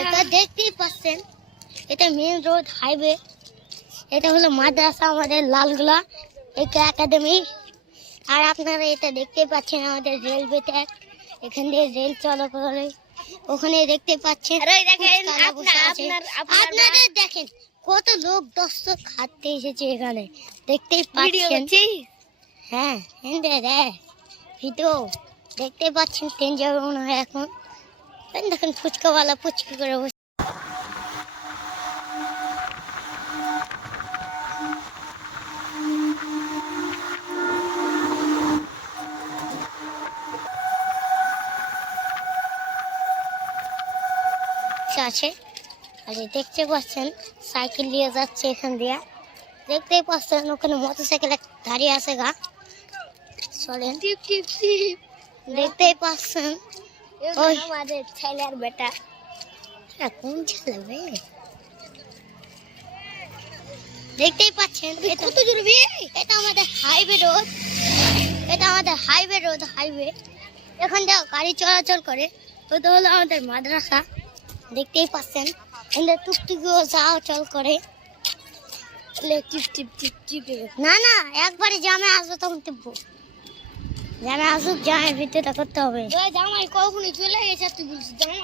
এটা দেখতেই পাচ্ছেন, এটা মেন রোড হাইওয়ে। এটা হলো মাদ্রাসা আমাদের লালগোলা একাডেমি। আর আপনারা এটা দেখতে পাচ্ছেন আমাদের রেলওয়ে ট্র্যাক, এখান দিয়ে রেল চলাচল। ওখানে দেখতে পাচ্ছেন আপনাদের দেখেন কত লোক দর্শক খাতে এসেছে এখানে, দেখতেই পাচ্ছেন। হ্যাঁ ভিডিও দেখতে পাচ্ছেন। ট্রেন যাবে মনে হয় এখন। দেখেন ফুচকাওয়ালা ফুচকা করে আছে। আর দেখতে পাচ্ছেন সাইকেল নিয়ে যাচ্ছে এখান দিয়ে, দেখতেই পাচ্ছেন। ওখানে মোটরসাইকেল দাঁড়িয়ে আছে গা, চলেন দেখতেই পাচ্ছেন। ওই আমাদের ছেলের বেটা, কোন ছেলে বে? দেখতেই পাচ্ছেন কত জোরে। এটা আমাদের হাইওয়ে রোড, এটা আমাদের হাইওয়ে। এখান দিয়ে গাড়ি চলাচল করে। ওটা হলো আমাদের মাদ্রাসা, দেখতেই পাচ্ছেন। এখানে টুকটুকিও যাওয়া চল করে। না একবারে জামে আসবো তখন টিপবো। জামে আসুক, জামের ভিতরটা করতে হবে। জামাই কখনই চলে গেছে তুই বলছিস জামাই?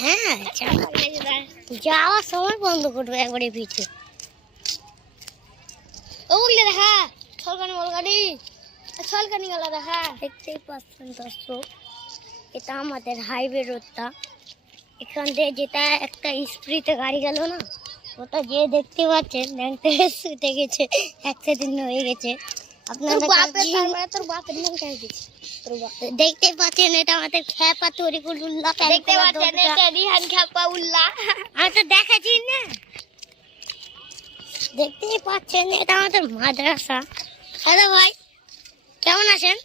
হ্যাঁ যাওয়ার সময় বন্ধ করবো একবারে ভিতরে। ওগুলো দেখা ছলকানি গেল দেখা। দেখতেই পাচ্ছেন দর্শক, এটা আমাদের হাইওয়ে রোডটা। এখান দিয়ে যেটা একটা স্পিডে গাড়ি গেল না, ওটা যে দেখতে পাচ্ছেন শুতে গেছে, অ্যাক্সিডেন্ট হয়ে গেছে। আপনারা দেখতে পাচ্ছেন এটা আমাদের খ্যাপা তরিকুল্লাহ, দেখতে পাচ্ছেন এটা রিহান খ্যাপা উল্লাহ। আমি তো দেখাচ্ছি না, দেখতেই পাচ্ছেন এটা আমাদের মাদ্রাসা। হ্যালো ভাই, কেমন আছেন?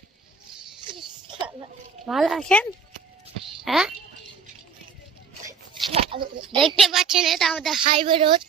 ভালো আছেন? হ্যাঁ দেখতে পাচ্ছেন এটা আমাদের হাইওয়ে রোড।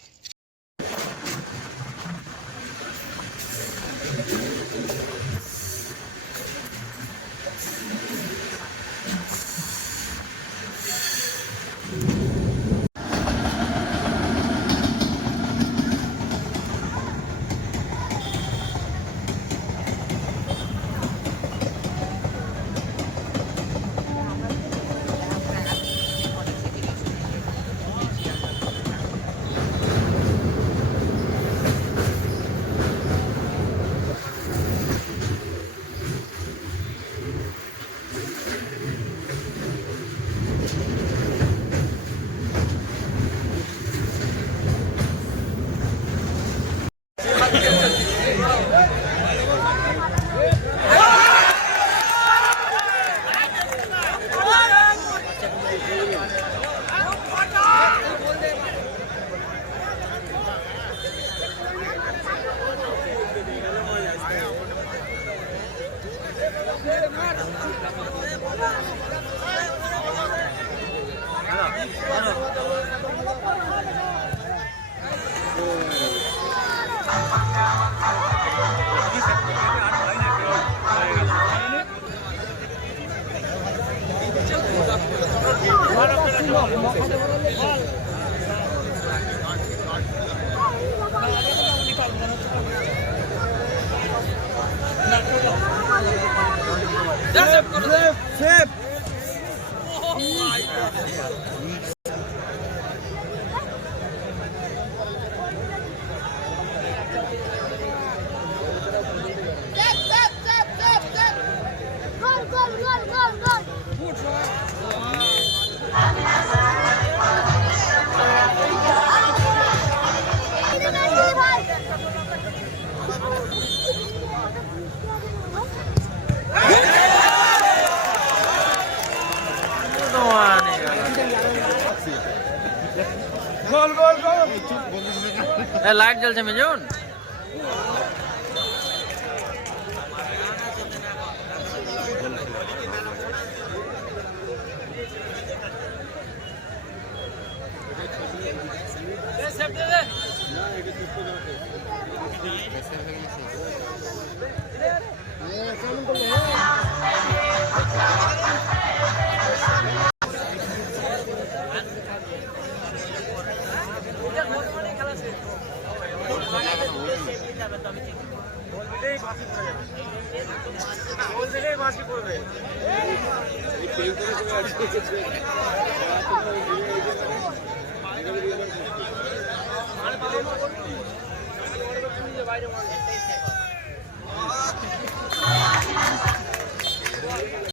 লাইট জ্বলছে মেজুন। বাইরে